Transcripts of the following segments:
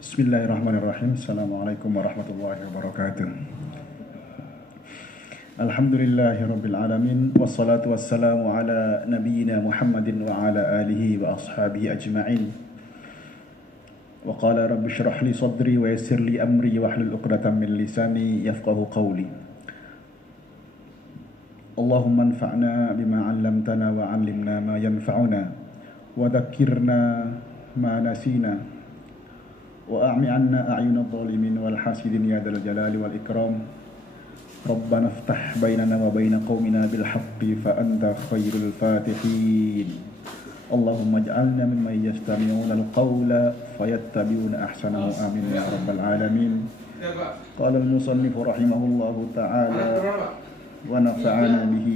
Bismillahirrahmanirrahim. Assalamualaikum warahmatullahi wabarakatuh. Alhamdulillahirabbil alamin wassalatu wassalamu ala nabiyyina Muhammadin wa ala alihi wa ashabihi ajma'in. Wa qala rabbi shrah li sadri wa yassir li amri wa hlul 'uqdatam min lisani yafqahu qawli. Allahumma anfa'na bima 'allamtana wa 'allimna ma yanfa'una wa dhakkirna ma nasina. وأعمِ عنا أعين الظالمين والحاسدين يا ذا الجلال والإكرام ربنا افتح بيننا وبين قومنا بالحق فأنت خير الفاتحين اللهم اجعلنا ممن يستمعون القول فيتبعون أحسنه آمين يا رب العالمين قال المصنف رحمه الله تعالى ونفعنا به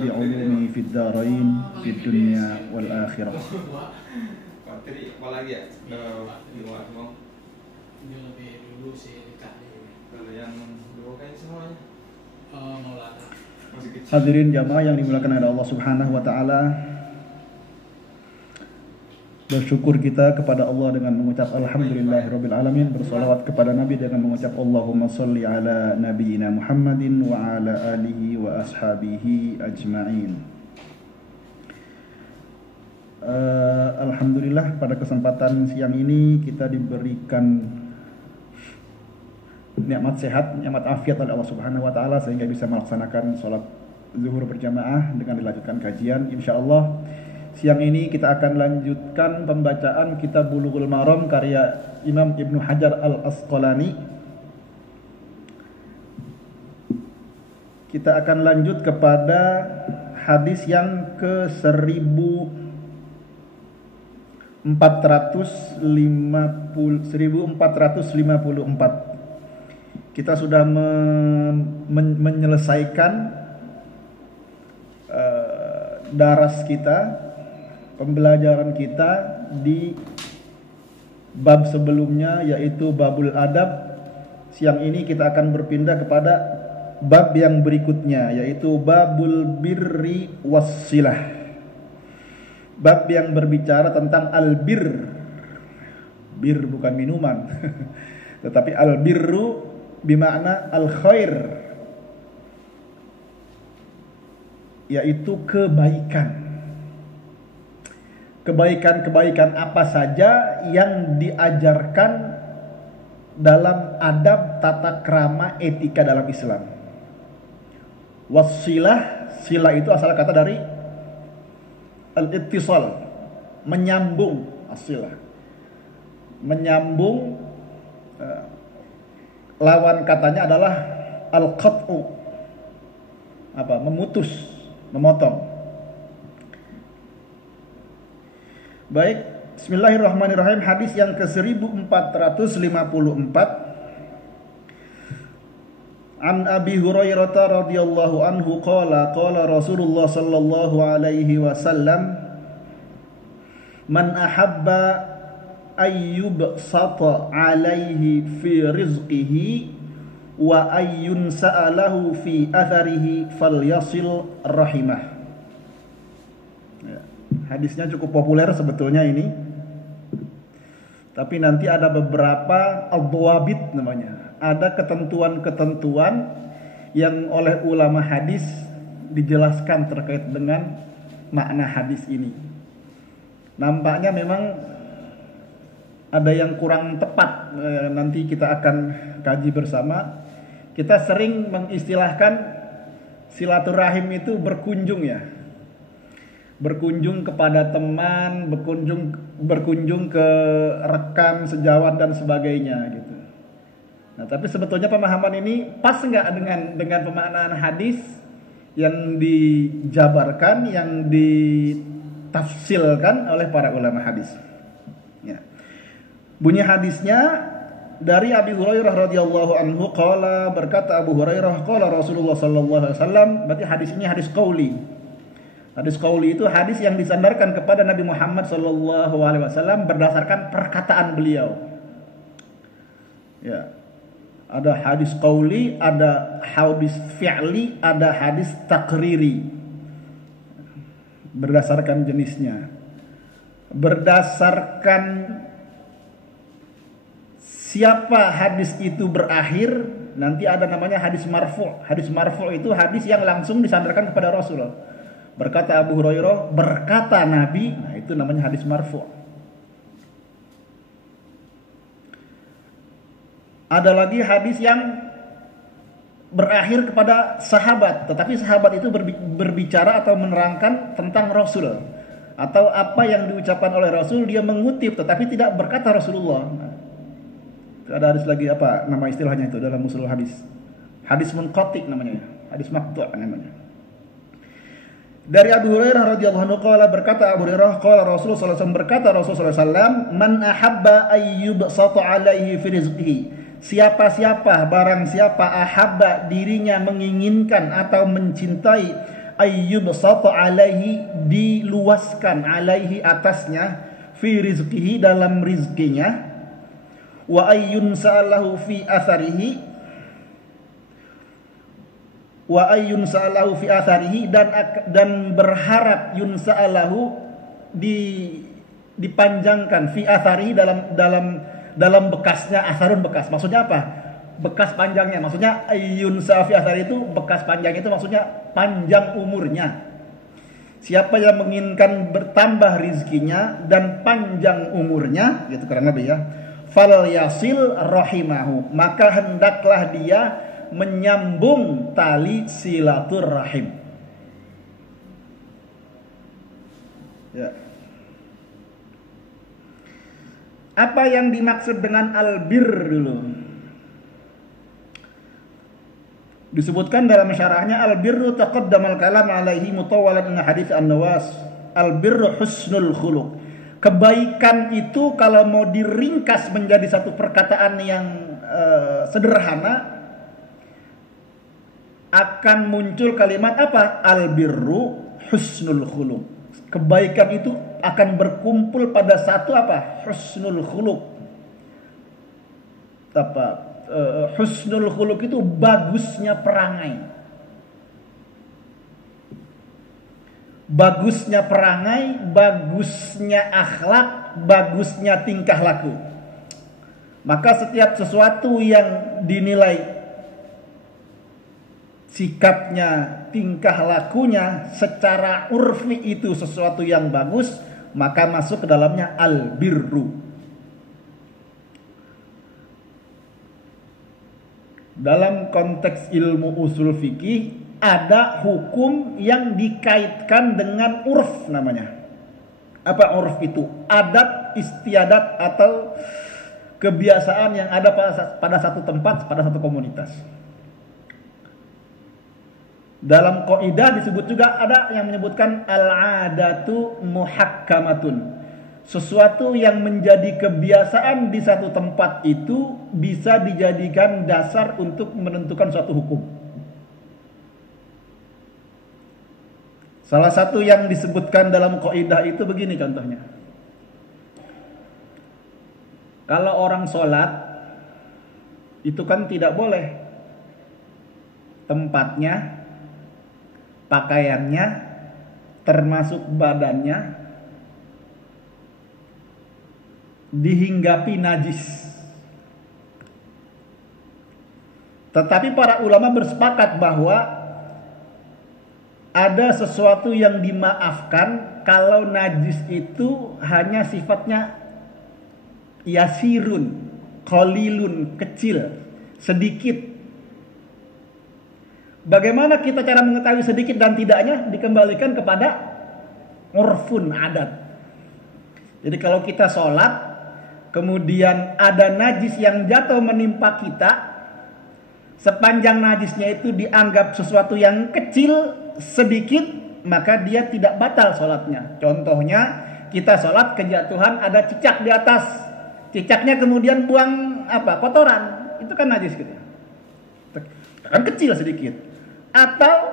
بعلومه في الدارين في الدنيا والآخرة. Tadi apa lagi ya? Dua mau? Ini lebih dulu sih dekat ini. Kalau yang dua kayaknya semuanya. Maulana. Masih kecil. Hadirin jamaah yang dimuliakan oleh Allah Subhanahu wa taala. Bersyukur kita kepada Allah dengan mengucap alhamdulillahirabbil alamin, bersolawat kepada Nabi dengan mengucap Allahumma sholli ala nabiyyina Muhammadin wa ala alihi wa ashabihi ajma'in. Alhamdulillah pada kesempatan siang ini kita diberikan nikmat sehat, nikmat afiat oleh Allah Subhanahu wa taala sehingga bisa melaksanakan sholat zuhur berjamaah dengan dilanjutkan kajian. Insyaallah siang ini kita akan lanjutkan pembacaan kitab Bulughul Maram karya Imam Ibnu Hajar Al-Asqalani. Kita akan lanjut kepada hadis yang ke-1454. Kita sudah menyelesaikan daras kita, pembelajaran kita di bab sebelumnya yaitu babul adab. Siang ini kita akan berpindah kepada bab yang berikutnya yaitu babul birri wassilah. Bab yang berbicara tentang al-bir. Bir bukan minuman. Tetapi al-birru bermakna al-khair. Yaitu kebaikan. Kebaikan-kebaikan apa saja yang diajarkan dalam adab tata krama etika dalam Islam. Wassilah, sila itu asal kata dari al-ittisal, menyambung, asilah. Menyambung, lawan katanya adalah al-qat'u. Apa? Memutus, memotong. Baik, bismillahirrahmanirrahim. Hadis yang ke-1454. An Abi Hurairah radhiyallahu anhu qala Rasulullah sallallahu alaihi wasallam man ahabba ayyubsata alaihi fi rizqihi wa ayyun sa'alahu fi atharihi falyasil rahimah. Hadisnya cukup populer sebetulnya ini. Tapi nanti ada beberapa ad-dawabit namanya. Ada ketentuan-ketentuan yang oleh ulama hadis dijelaskan terkait dengan makna hadis ini. Nampaknya memang ada yang kurang tepat. Nanti kita akan kaji bersama. Kita sering mengistilahkan silaturahim itu berkunjung ya. Berkunjung kepada teman, berkunjung ke rekan sejawat dan sebagainya gitu. Nah, tapi sebetulnya pemahaman ini pas nggak dengan pemaknaan hadis yang dijabarkan, yang ditafsilkan oleh para ulama hadis. Ya. Bunyi hadisnya dari Abi Hurairah radhiyallahu anhu qala, berkata Abu Hurairah qala Rasulullah sallallahu alaihi wasallam. Berarti hadis ini hadis qauli. Hadis qauli itu hadis yang disandarkan kepada Nabi Muhammad sallallahu alaihi wasallam berdasarkan perkataan beliau. Ya. Ada hadis qauli, ada hadis fi'li, ada hadis takriri. Berdasarkan jenisnya. Berdasarkan siapa hadis itu berakhir, nanti ada namanya hadis marfu'. Hadis marfu' itu hadis yang langsung disandarkan kepada Rasul. Berkata Abu Hurairah, berkata Nabi, nah itu namanya hadis marfu'. Ada lagi hadis yang berakhir kepada sahabat, tetapi sahabat itu berbicara atau menerangkan tentang Rasul, atau apa yang diucapkan oleh Rasul, dia mengutip tetapi tidak berkata Rasulullah. Nah, ada hadis lagi, apa nama istilahnya itu dalam usul hadis? Hadis munqati namanya, hadis maqtu' namanya. Dari Abu Hurairah radhiyallahu anhu qala, berkata Abu Hurairah, qala Rasulullah sallallahu alaihi wasallam, berkata Rasulullah sallallahu alaihi wasallam, man ahabba ayyubsata alaihi fi rizqihi, siapa barang siapa ahabba dirinya menginginkan atau mencintai, ayyubsata alaihi diluaskan, alaihi atasnya, fi rizqihi dalam rizkinya, wa ayyun sa'alahu fi atharihi, wa ayyun sa'alahu fi atharihi, dan berharap yunsa'alahu dipanjangkan, fi atharihi dalam bekasnya. Atharun bekas, maksudnya apa? Bekas panjangnya, maksudnya ayyun sa'alahu fi atharihi itu bekas panjang, itu maksudnya panjang umurnya. Siapa yang menginginkan bertambah rizkinya dan panjang umurnya, gitu kurang lebih ya, fal yasil rahimahu, maka hendaklah dia menyambung tali silaturrahim. Ya. Apa yang dimaksud dengan albir dulu? Disebutkan dalam syarahnya, albirru taqaddamal kalam alaihi mutawwalan min hadits an-Nawas. Albirru husnul khuluq. Kebaikan itu kalau mau diringkas menjadi satu perkataan yang sederhana, akan muncul kalimat apa? Albirru husnul khuluq. Kebaikan itu akan berkumpul pada satu apa? Husnul khuluq. Apa? Husnul khuluq itu bagusnya perangai. Bagusnya perangai, bagusnya akhlak, bagusnya tingkah laku. Maka setiap sesuatu yang dinilai sikapnya, tingkah lakunya secara urfi itu sesuatu yang bagus, maka masuk ke dalamnya albirru. Dalam konteks ilmu usul fikih ada hukum yang dikaitkan dengan urf namanya. Apa urf itu? Adat istiadat atau kebiasaan yang ada pada satu tempat, pada satu komunitas. Dalam kaidah disebut juga, ada yang menyebutkan al-adatu muhakkamatun. Sesuatu yang menjadi kebiasaan di satu tempat itu bisa dijadikan dasar untuk menentukan suatu hukum. Salah satu yang disebutkan dalam kaidah itu begini contohnya. Kalau orang sholat itu kan tidak boleh tempatnya, pakaiannya, termasuk badannya dihinggapi najis. Tetapi para ulama bersepakat bahwa ada sesuatu yang dimaafkan kalau najis itu hanya sifatnya yasirun, qalilun, kecil, sedikit. Bagaimana kita cara mengetahui sedikit dan tidaknya? Dikembalikan kepada urfun, adat. Jadi kalau kita sholat, kemudian ada najis yang jatuh menimpa kita, sepanjang najisnya itu dianggap sesuatu yang kecil, sedikit, maka dia tidak batal sholatnya. Contohnya, kita sholat kejatuhan ada cicak di atas, cicaknya kemudian buang apa? Kotoran, itu kan najis gitu. Kan kecil sedikit. Atau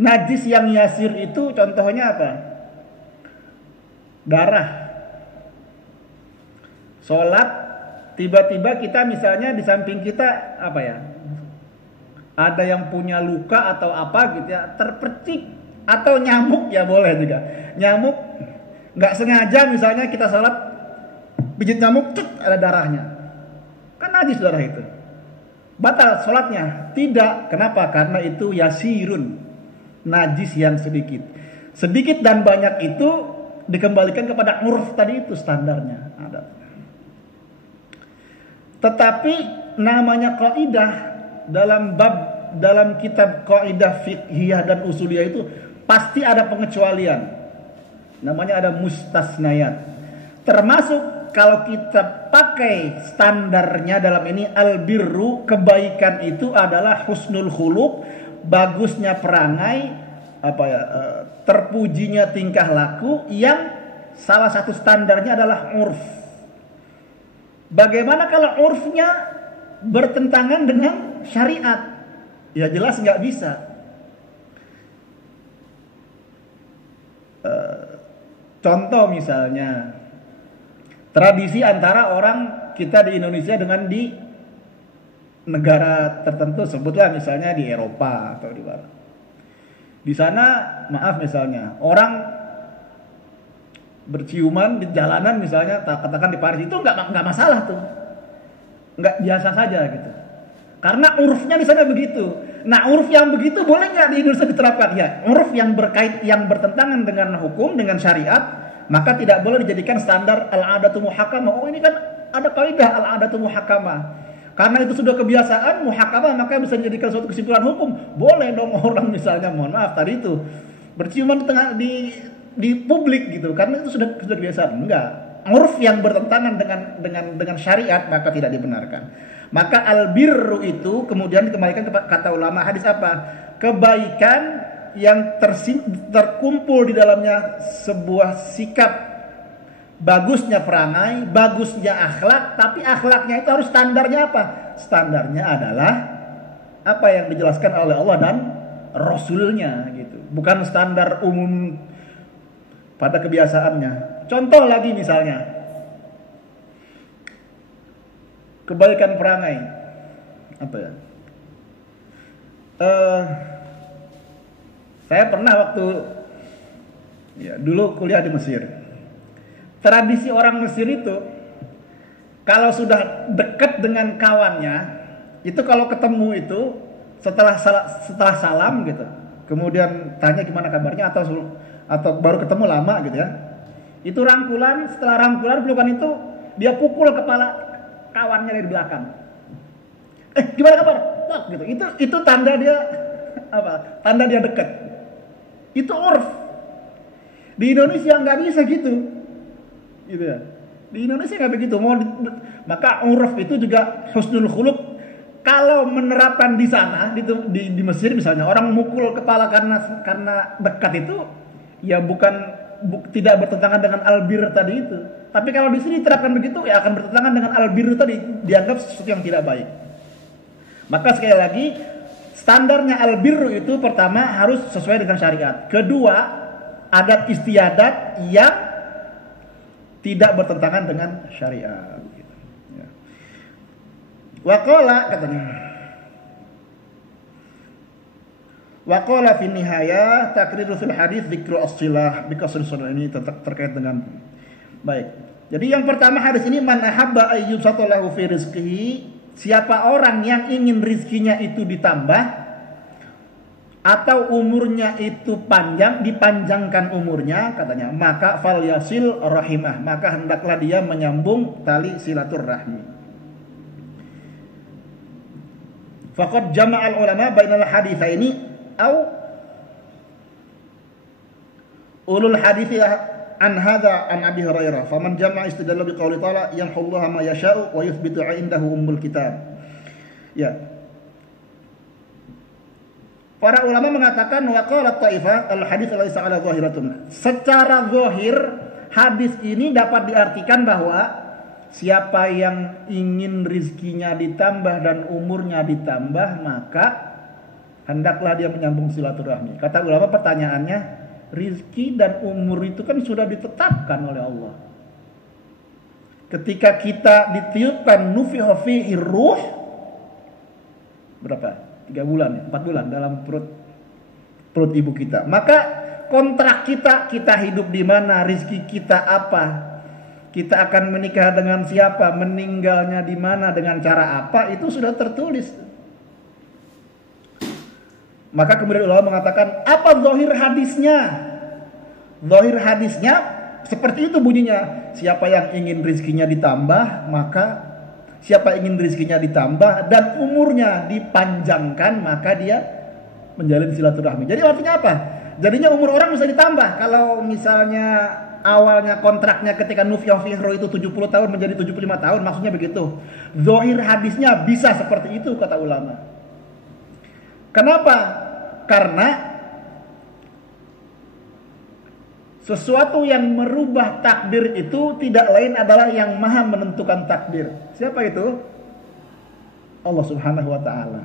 najis yang yasir itu contohnya apa? Darah. Sholat, tiba-tiba kita misalnya di samping kita apa ya? Ada yang punya luka atau apa gitu ya, terpercik, atau nyamuk ya boleh juga. Nyamuk nggak sengaja misalnya kita sholat pijit nyamuk, ada darahnya. Kan najis darah itu. Batal sholatnya? Tidak. Kenapa? Karena itu yasirun, najis yang sedikit. Sedikit dan banyak itu dikembalikan kepada urf tadi itu standarnya ada. Tetapi namanya kaidah dalam kitab kaidah fiqhiyah dan usuliyah itu pasti ada pengecualian. Namanya ada mustasnayat. Termasuk kalau kita pakai standarnya dalam ini albirru, kebaikan itu adalah husnul khuluq, bagusnya perangai, terpujinya tingkah laku, yang salah satu standarnya adalah urf. Bagaimana kalau urfnya bertentangan dengan syariat? Ya jelas nggak bisa. Contoh misalnya tradisi antara orang kita di Indonesia dengan di negara tertentu, sebutlah misalnya di Eropa atau di mana. Di sana, maaf misalnya, orang berciuman di jalanan misalnya, katakan di Paris, itu nggak masalah tuh, nggak, biasa saja gitu. Karena urufnya di sana begitu. Nah, uruf yang begitu boleh nggak di Indonesia diterapkan? Ya, uruf yang bertentangan dengan hukum, dengan syariat, maka tidak boleh dijadikan standar al-adatu muhakamah. Oh, ini kan ada kaidah al-adatu muhakamah. Karena itu sudah kebiasaan muhakamah, maka bisa dijadikan suatu kesimpulan hukum. Boleh dong orang misalnya, mohon maaf tadi itu berciuman di publik gitu, karena itu sudah kebiasaan. Enggak. Uruf yang bertentangan dengan syariat maka tidak dibenarkan. Maka albirru itu kemudian dikembalikan ke kata ulama hadis apa? Kebaikan yang terkumpul di dalamnya sebuah sikap, bagusnya perangai, bagusnya akhlak, tapi akhlaknya itu harus standarnya apa? Standarnya adalah apa yang dijelaskan oleh Allah dan Rasulnya gitu. Bukan standar umum pada kebiasaannya. Contoh lagi misalnya kebaikan perangai apa ya? Saya pernah waktu dulu kuliah di Mesir. Tradisi orang Mesir itu kalau sudah dekat dengan kawannya, itu kalau ketemu itu setelah salam gitu, kemudian tanya gimana kabarnya atau baru ketemu lama gitu ya. Itu rangkulan, setelah rangkulan pelukan itu dia pukul kepala kawannya dari belakang. Gimana kabar? Gitu. Itu tanda dia apa? Tanda dia dekat. Itu urf. Di Indonesia nggak bisa gitu ya. Di Indonesia nggak begitu. Maka urf itu juga husnul khuluq. Kalau menerapkan di sana di Mesir misalnya, orang mukul kepala karena dekat itu ya tidak bertentangan dengan albir tadi itu. Tapi kalau di sini diterapkan begitu ya akan bertentangan dengan albir tadi, dianggap sesuatu yang tidak baik. Maka sekali lagi standarnya albirru itu pertama harus sesuai dengan syariat. Kedua, adat istiadat yang tidak bertentangan dengan syariat. Ya. Waqala katanya. Waqala fi nihaya takriru fil hadis dzikru as-silah bikasr sunnah, ini terkait dengan baik. Jadi yang pertama hadis ini man ahabba ayyub satallahu fi rizqihi, siapa orang yang ingin rizkinya itu ditambah atau umurnya itu panjang, dipanjangkan umurnya katanya, maka fal yasil rahimah, maka hendaklah dia menyambung tali silaturahmi. Faqad jama'al ulama bainal haditsaini au ulul hadithi an hadza an Abi Hurairah, faman jama'a istadalla biqauli ta'ala yamhullaha ma yasha'u wa yuthbitu 'indahu ummul kitab. Ya. Para ulama mengatakan waqalat ta'ifah al-hadits laisa 'ala zahiratun. Secara zahir hadis ini dapat diartikan bahwa siapa yang ingin rizkinya ditambah dan umurnya ditambah, maka hendaklah dia menyambung silaturahmi. Kata ulama, pertanyaannya, rizki dan umur itu kan sudah ditetapkan oleh Allah. Ketika kita ditiupkan nufiha fihi ruh, berapa? 3 bulan, 4 bulan dalam perut ibu kita. Maka kontrak kita hidup di mana, rizki kita apa, kita akan menikah dengan siapa, meninggalnya di mana, dengan cara apa, itu sudah tertulis. Maka kemudian ulama mengatakan, apa zahir hadisnya? Zahir hadisnya seperti itu bunyinya. Siapa yang ingin rizkinya ditambah, maka siapa ingin rizkinya ditambah dan umurnya dipanjangkan, maka dia menjalin silaturahmi. Jadi artinya apa? Jadinya umur orang bisa ditambah. Kalau misalnya awalnya kontraknya ketika Nufyah Fihro itu 70 tahun menjadi 75 tahun, maksudnya begitu. Zahir hadisnya bisa seperti itu kata ulama. Kenapa? Karena sesuatu yang merubah takdir itu tidak lain adalah yang maha menentukan takdir. Siapa itu? Allah Subhanahu wa ta'ala.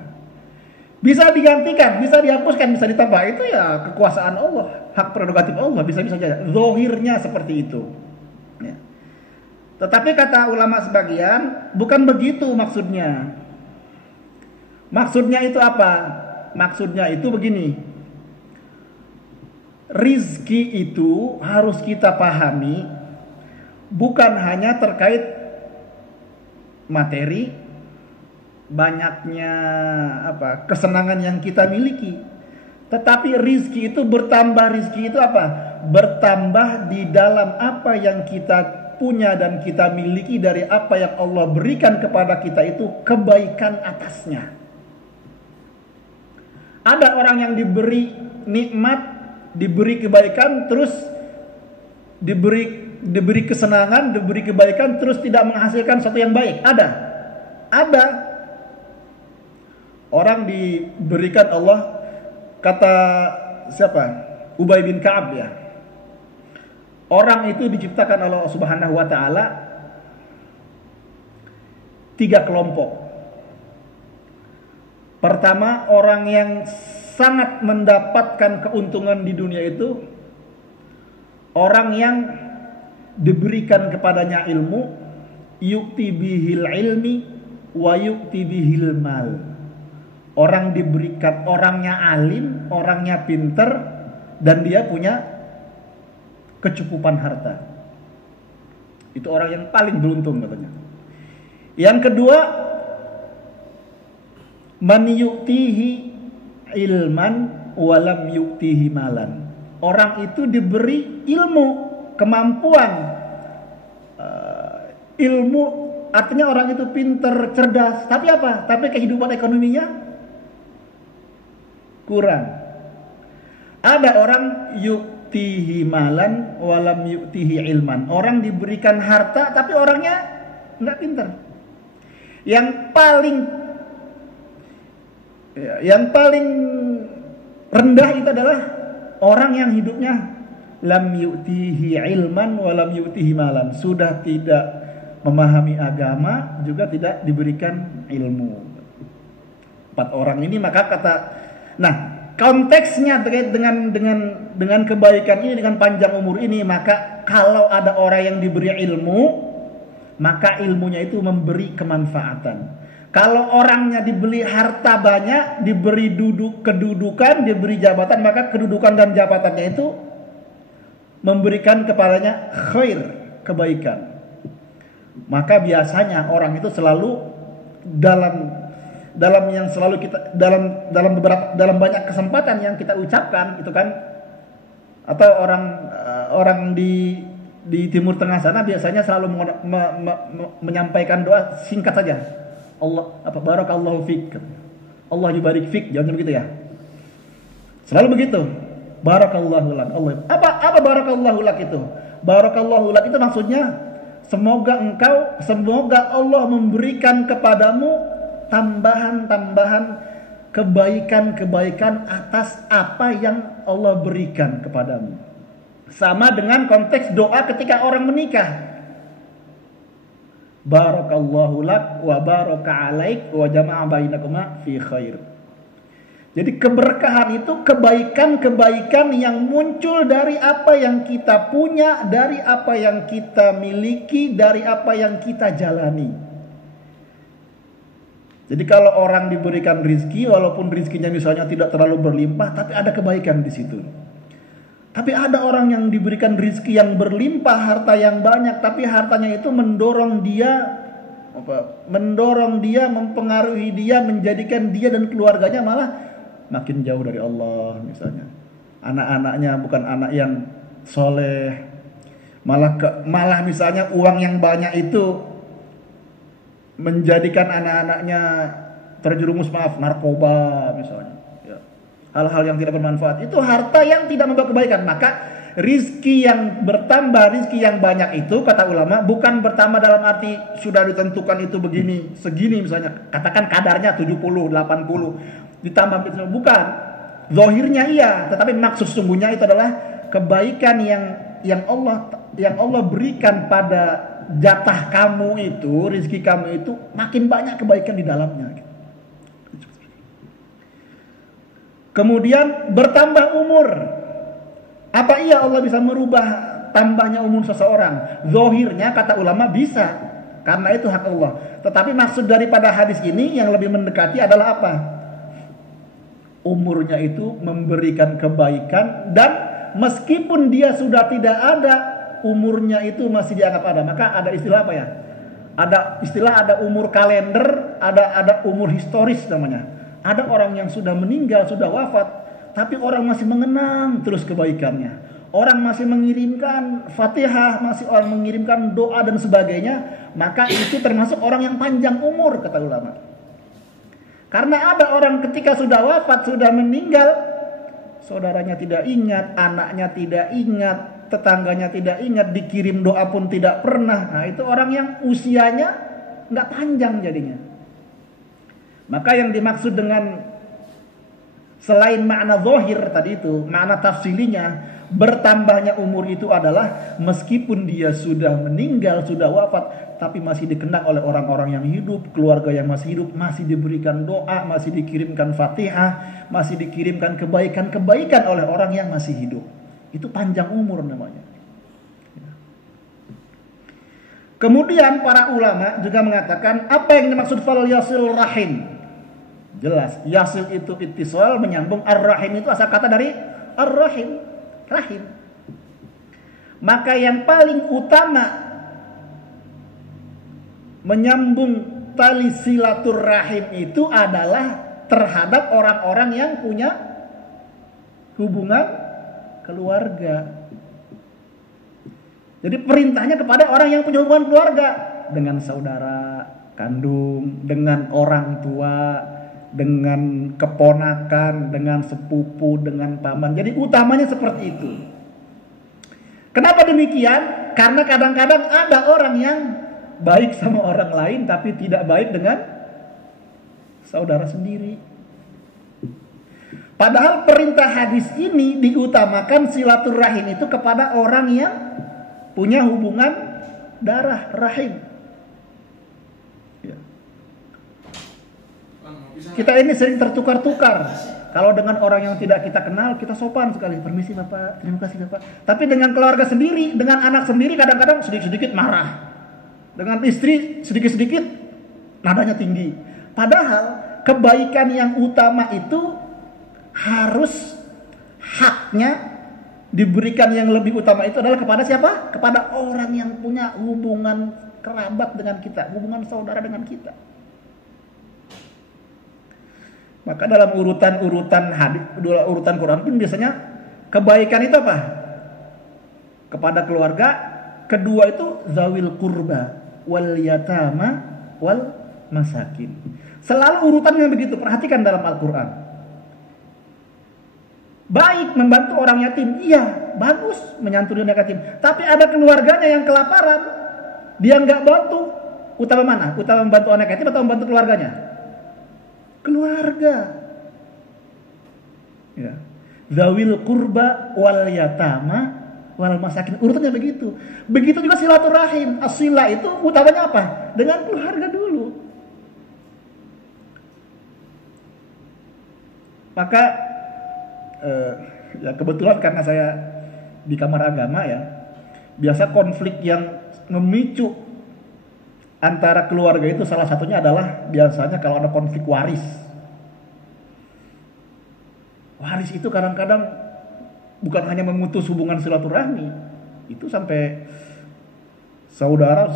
Bisa digantikan, bisa dihapuskan, bisa ditambah. Itu ya kekuasaan Allah, hak prerogatif Allah, bisa-bisa saja. Zahirnya seperti itu. Ya. Tetapi kata ulama sebagian, bukan begitu maksudnya. Maksudnya itu apa? Maksudnya itu begini. Rizki itu harus kita pahami bukan hanya terkait materi, banyaknya kesenangan yang kita miliki, tetapi rizki itu bertambah. Rizki itu apa? Bertambah di dalam apa yang kita punya dan kita miliki dari apa yang Allah berikan kepada kita itu kebaikan atasnya. Ada orang yang diberi nikmat, diberi kebaikan, terus diberi kesenangan, diberi kebaikan, terus tidak menghasilkan sesuatu yang baik. Ada. Orang diberikan Allah, kata siapa? Ubay bin Ka'ab ya. Orang itu diciptakan oleh Allah Subhanahu wa ta'ala 3 kelompok. Pertama, orang yang sangat mendapatkan keuntungan di dunia itu orang yang diberikan kepadanya ilmu, yu'ti bihil ilmi wa yu'ti bihil mal. Orang diberikan, orangnya alim, orangnya pinter, dan dia punya kecukupan harta. Itu orang yang paling beruntung katanya. Yang kedua, man yu'tihi ilman walam yu'tihi malan. Orang itu diberi ilmu, kemampuan. Ilmu artinya orang itu pinter, cerdas, tapi apa? Tapi kehidupan ekonominya kurang. Ada orang yu'tihi malan walam yu'tihi ilman. Orang diberikan harta tapi orangnya enggak pinter. Yang paling rendah itu adalah orang yang hidupnya lam yu'tihi ilman wa lam yu'tihi malan. Sudah tidak memahami agama, juga tidak diberikan ilmu. 4 orang ini maka konteksnya terkait dengan kebaikan ini, dengan panjang umur ini, maka kalau ada orang yang diberi ilmu, maka ilmunya itu memberi kemanfaatan. Kalau orangnya diberi harta banyak, diberi kedudukan, diberi jabatan, maka kedudukan dan jabatannya itu memberikan kepadanya khair, kebaikan. Maka biasanya orang itu selalu dalam yang selalu kita dalam banyak kesempatan yang kita ucapkan itu kan, atau orang di Timur Tengah sana biasanya selalu menyampaikan doa singkat saja. Allah barakallahu fik. Allah yubarik fik, jangan begitu ya. Selalu begitu. Barakallahu lak. Apa barakallahu lak itu? Barakallahu lak itu maksudnya semoga Allah memberikan kepadamu tambahan kebaikan atas apa yang Allah berikan kepadamu. Sama dengan konteks doa ketika orang menikah. Barakallahu lak wa baraka alaik wa jama'a bainakuma fi khair. Jadi keberkahan itu kebaikan-kebaikan yang muncul dari apa yang kita punya, dari apa yang kita miliki, dari apa yang kita jalani. Jadi kalau orang diberikan rizki, walaupun rizkinya misalnya tidak terlalu berlimpah, tapi ada kebaikan di situ. Tapi ada orang yang diberikan rizki yang berlimpah, harta yang banyak, tapi hartanya itu mendorong dia, mempengaruhi dia, menjadikan dia dan keluarganya malah makin jauh dari Allah misalnya. Anak-anaknya bukan anak yang soleh, malah misalnya uang yang banyak itu menjadikan anak-anaknya terjerumus narkoba misalnya. Hal-hal yang tidak bermanfaat, itu harta yang tidak membawa kebaikan. Maka rizki yang bertambah, rizki yang banyak itu kata ulama bukan bertambah dalam arti sudah ditentukan itu begini, segini misalnya, katakan kadarnya 70, 80 ditambah, bukan. Zahirnya iya, tetapi maksud sungguhnya itu adalah kebaikan yang Allah berikan pada jatah kamu itu, rizki kamu itu makin banyak kebaikan di dalamnya. Kemudian bertambah umur. Apa iya Allah bisa merubah tambahnya umur seseorang? Zahirnya kata ulama bisa, karena itu hak Allah. Tetapi maksud daripada hadis ini yang lebih mendekati adalah apa? Umurnya itu memberikan kebaikan, dan meskipun dia sudah tidak ada, umurnya itu masih dianggap ada. Maka ada istilah apa ya? Ada umur kalender, ada umur historis namanya. Ada orang yang sudah meninggal, sudah wafat, tapi orang masih mengenang terus kebaikannya. Orang masih mengirimkan Fatihah, masih orang mengirimkan doa dan sebagainya, maka itu termasuk orang yang panjang umur kata ulama. Karena ada orang ketika sudah wafat, sudah meninggal, saudaranya tidak ingat, anaknya tidak ingat, tetangganya tidak ingat, dikirim doa pun tidak pernah. Nah, itu orang yang usianya nggak panjang jadinya. Maka yang dimaksud dengan selain makna zahir tadi itu, makna tafsilinya, bertambahnya umur itu adalah meskipun dia sudah meninggal, sudah wafat, tapi masih dikenang oleh orang-orang yang hidup, keluarga yang masih hidup, masih diberikan doa, masih dikirimkan Fatihah, masih dikirimkan kebaikan-kebaikan oleh orang yang masih hidup. Itu panjang umur namanya. Kemudian para ulama juga mengatakan apa yang dimaksud fal yasil rahim. Jelas, yasil itu ittisal, menyambung, ar-rahim itu asal kata dari ar-rahim, rahim. Maka yang paling utama menyambung tali silaturahim itu adalah terhadap orang-orang yang punya hubungan keluarga. Jadi perintahnya kepada orang yang punya hubungan keluarga, dengan saudara kandung, dengan orang tua, dengan keponakan, dengan sepupu, dengan paman. Jadi utamanya seperti itu. Kenapa demikian? Karena kadang-kadang ada orang yang baik sama orang lain tapi tidak baik dengan saudara sendiri. Padahal perintah hadis ini diutamakan silaturahim itu kepada orang yang punya hubungan darah rahim. Kita ini sering tertukar-tukar. Kalau dengan orang yang tidak kita kenal, kita sopan sekali. Permisi Bapak, terima kasih Bapak. Tapi dengan keluarga sendiri, dengan anak sendiri kadang-kadang sedikit-sedikit marah. Dengan istri sedikit-sedikit nadanya tinggi. Padahal kebaikan yang utama itu harus haknya diberikan, yang lebih utama itu adalah kepada siapa? Kepada orang yang punya hubungan kerabat dengan kita, hubungan saudara dengan kita. Maka dalam urutan hadis, urutan Quran pun biasanya kebaikan itu apa? Kepada keluarga, kedua itu zawil qurba wal yatama wal masakin. Selalu urutannya begitu, perhatikan dalam Al-Qur'an. Baik membantu orang yatim, iya, bagus menyantuni anak yatim. Tapi ada keluarganya yang kelaparan, dia nggak bantu. Utama mana? Utama membantu anak yatim atau membantu keluarganya? Keluarga. Ya. Zawil qurba wal yatama wal masakin. Urutannya begitu. Begitu juga silaturahim. As-silah itu utamanya apa? Dengan keluarga dulu. Maka ya kebetulan karena saya di Kamar Agama ya, biasa konflik yang memicu antara keluarga itu salah satunya adalah biasanya kalau ada konflik waris. Waris itu kadang-kadang bukan hanya memutus hubungan silaturahmi, itu sampai saudara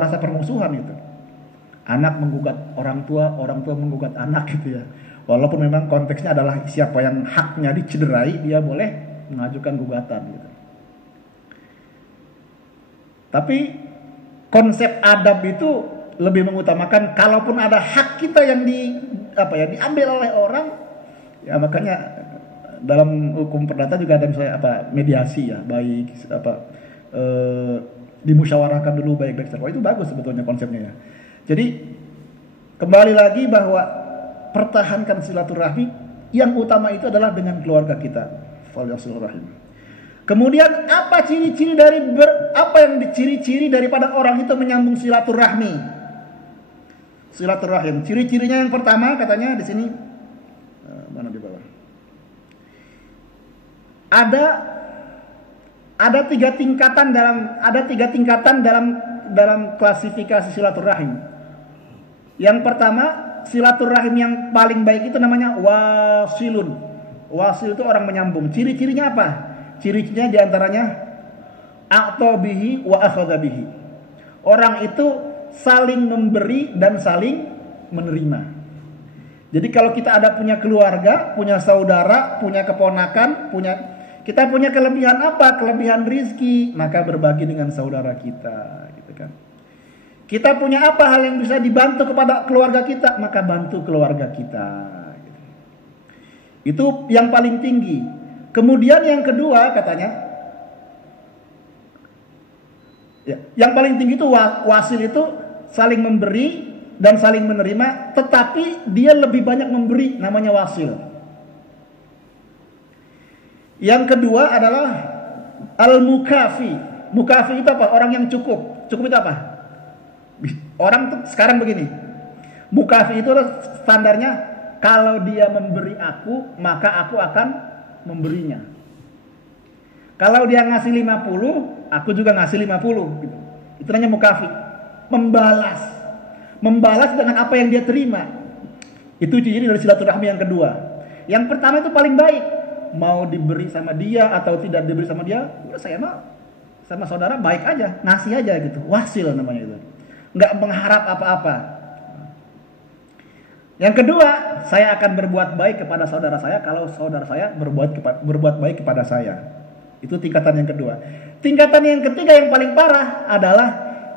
rasa permusuhan itu. Anak menggugat orang tua menggugat anak gitu ya. Walaupun memang konteksnya adalah siapa yang haknya dicederai, dia boleh mengajukan gugatan gitu. Tapi konsep adab itu lebih mengutamakan kalaupun ada hak kita yang diambil oleh orang, ya makanya dalam hukum perdata juga ada misalnya mediasi ya, baik dimusyawarahkan dulu baik-baik. Wah, itu bagus sebetulnya konsepnya ya. Jadi kembali lagi bahwa pertahankan silaturahmi, yang utama itu adalah dengan keluarga kita. Falyasilaturahim. Kemudian apa ciri-ciri ciri-ciri daripada orang itu menyambung silaturahmi? Silaturahim. Ciri-cirinya yang pertama katanya di sini mana di bawah? Ada tiga tingkatan dalam klasifikasi silaturahim. Yang pertama, silaturahim yang paling baik itu namanya wasilun. Wasil itu orang menyambung. Ciri-cirinya apa? Ciri-cirinya diantaranya a'ta bihi wa akhadha bihi. Orang itu saling memberi dan saling menerima. Jadi kalau kita ada punya keluarga, punya saudara, punya keponakan, kita punya kelebihan apa? Kelebihan rizki, maka berbagi dengan saudara kita, gitu kan. Kita punya apa hal yang bisa dibantu kepada keluarga kita, maka bantu keluarga kita. Gitu. Itu yang paling tinggi. Kemudian yang kedua katanya, ya, yang paling tinggi itu wasil itu saling memberi dan saling menerima, tetapi dia lebih banyak memberi, namanya wasil. Yang kedua adalah al-mukafi. Mukafi itu apa? Orang yang cukup. Cukup itu apa? Orang tuh sekarang begini. Mukafi itu standarnya, kalau dia memberi aku, maka aku akan memberinya. Kalau dia ngasih 50, aku juga ngasih 50 gitu. Itu namanya mukafi. Membalas dengan apa yang dia terima. Itu ciri dari silaturahmi yang kedua. Yang pertama itu paling baik. Mau diberi sama dia atau tidak diberi sama dia, saya mah sama saudara baik aja, ngasih aja gitu. Wasil namanya itu. Enggak mengharap apa-apa. Yang kedua, saya akan berbuat baik kepada saudara saya kalau saudara saya berbuat baik kepada saya. Itu tingkatan yang kedua. Tingkatan yang ketiga yang paling parah adalah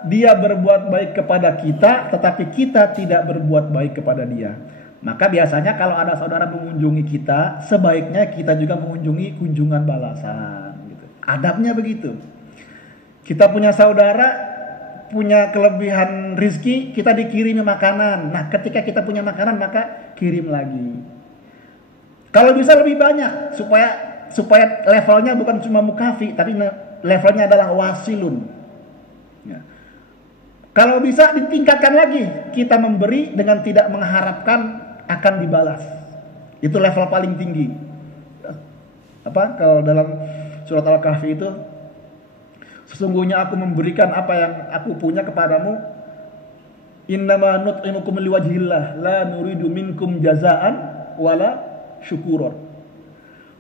dia berbuat baik kepada kita, tetapi kita tidak berbuat baik kepada dia. Maka biasanya kalau ada saudara mengunjungi kita, sebaiknya kita juga mengunjungi kunjungan balasan. Gitu. Adabnya begitu. Kita punya saudara, punya kelebihan rizki, kita dikirimi makanan. Nah, ketika kita punya makanan, maka kirim lagi. Kalau bisa lebih banyak, supaya levelnya bukan cuma mukafi, tapi levelnya adalah wasilun. Ya. Kalau bisa ditingkatkan lagi, kita memberi dengan tidak mengharapkan akan dibalas. Itu level paling tinggi. Kalau dalam surat Al-Kahfi itu, sesungguhnya aku memberikan apa yang aku punya kepadamu. Innama nut'imukum liwajhillah la nuridu minkum jazaan wala syukuron.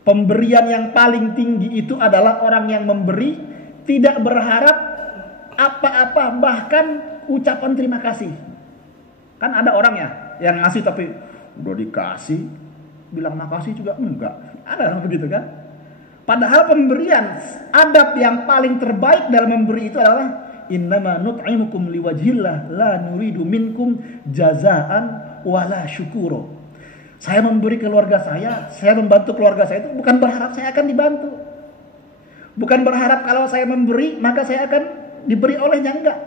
Pemberian yang paling tinggi itu adalah orang yang memberi tidak berharap apa-apa, bahkan ucapan terima kasih. Kan ada orang ya yang ngasih tapi udah dikasih bilang makasih juga enggak. Ada orang begitu kan? Padahal pemberian, adab yang paling terbaik dalam memberi itu adalah innama nut'imukum liwajhillah la nuridu minkum jazaan wala syukuro. Saya memberi keluarga saya membantu keluarga saya itu bukan berharap saya akan dibantu. Bukan berharap kalau saya memberi maka saya akan diberi olehnya, enggak.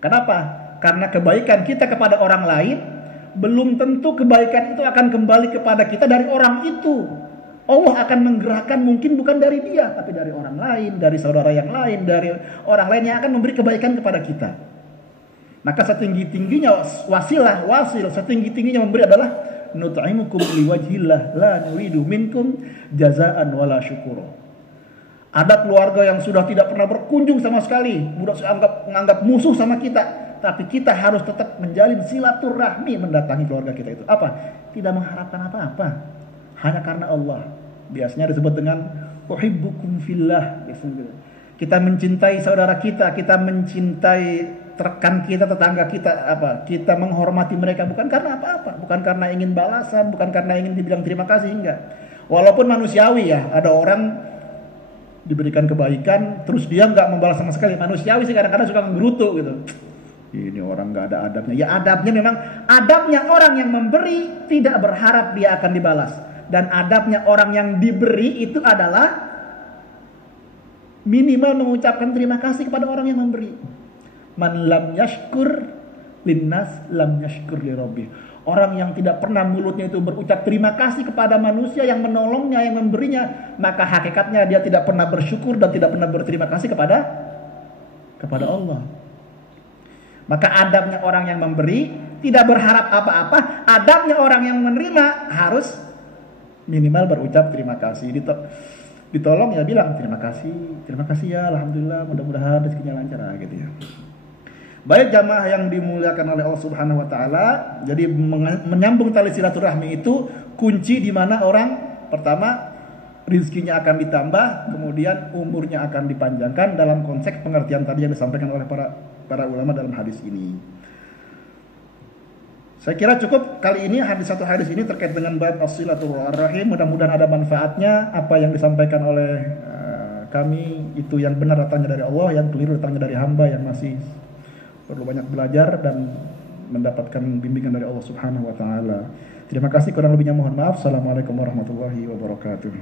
Kenapa? Karena kebaikan kita kepada orang lain belum tentu kebaikan itu akan kembali kepada kita dari orang itu. Allah akan menggerakkan mungkin bukan dari dia, tapi dari orang lain, dari saudara yang lain, dari orang lain yang akan memberi kebaikan kepada kita. Maka setinggi-tingginya wasil, setinggi-tingginya memberi adalah nut'imukum liwajhillah la nuridu minkum jazaan wala syukura. Ada keluarga yang sudah tidak pernah berkunjung sama sekali, sudah menganggap musuh sama kita, tapi kita harus tetap menjalin silaturahmi mendatangi keluarga kita itu. Apa? Tidak mengharapkan apa-apa. Hanya karena Allah. Biasanya disebut dengan uhibbukum fillah. Kita mencintai saudara kita mencintai rekan kita, tetangga kita, kita menghormati mereka bukan karena apa-apa, bukan karena ingin balasan, bukan karena ingin dibilang terima kasih, enggak. Walaupun manusiawi ya, ada orang diberikan kebaikan terus dia enggak membalas sama sekali. Manusiawi sih kadang-kadang suka menggerutu gitu. Ini orang enggak ada adabnya. Ya adabnya memang adabnya orang yang memberi tidak berharap dia akan dibalas, dan adabnya orang yang diberi itu adalah minimal mengucapkan terima kasih kepada orang yang memberi. Man lam yashkur linnas lam yashkur li rabbih. Orang yang tidak pernah mulutnya itu berucap terima kasih kepada manusia yang menolongnya, yang memberinya, maka hakikatnya dia tidak pernah bersyukur dan tidak pernah berterima kasih kepada Allah. Maka adabnya orang yang memberi tidak berharap apa-apa, adabnya orang yang menerima harus minimal berucap terima kasih. Ditolong ya bilang terima kasih ya, alhamdulillah, mudah-mudahan rezekinya lancar gitu ya. Baik jamaah yang dimuliakan oleh Allah Subhanahu wa taala, jadi menyambung tali silaturahmi itu kunci di mana orang pertama rezekinya akan ditambah, kemudian umurnya akan dipanjangkan dalam konteks pengertian tadi yang disampaikan oleh para ulama dalam hadis ini. Saya kira cukup kali ini satu hadis ini terkait dengan bab as-silaturahim. Mudah-mudahan ada manfaatnya. Apa yang disampaikan oleh kami itu yang benar datangnya dari Allah, yang keliru datangnya dari hamba yang masih perlu banyak belajar dan mendapatkan bimbingan dari Allah Subhanahu wa taala. Terima kasih, kurang lebihnya mohon maaf. Assalamualaikum warahmatullahi wabarakatuh.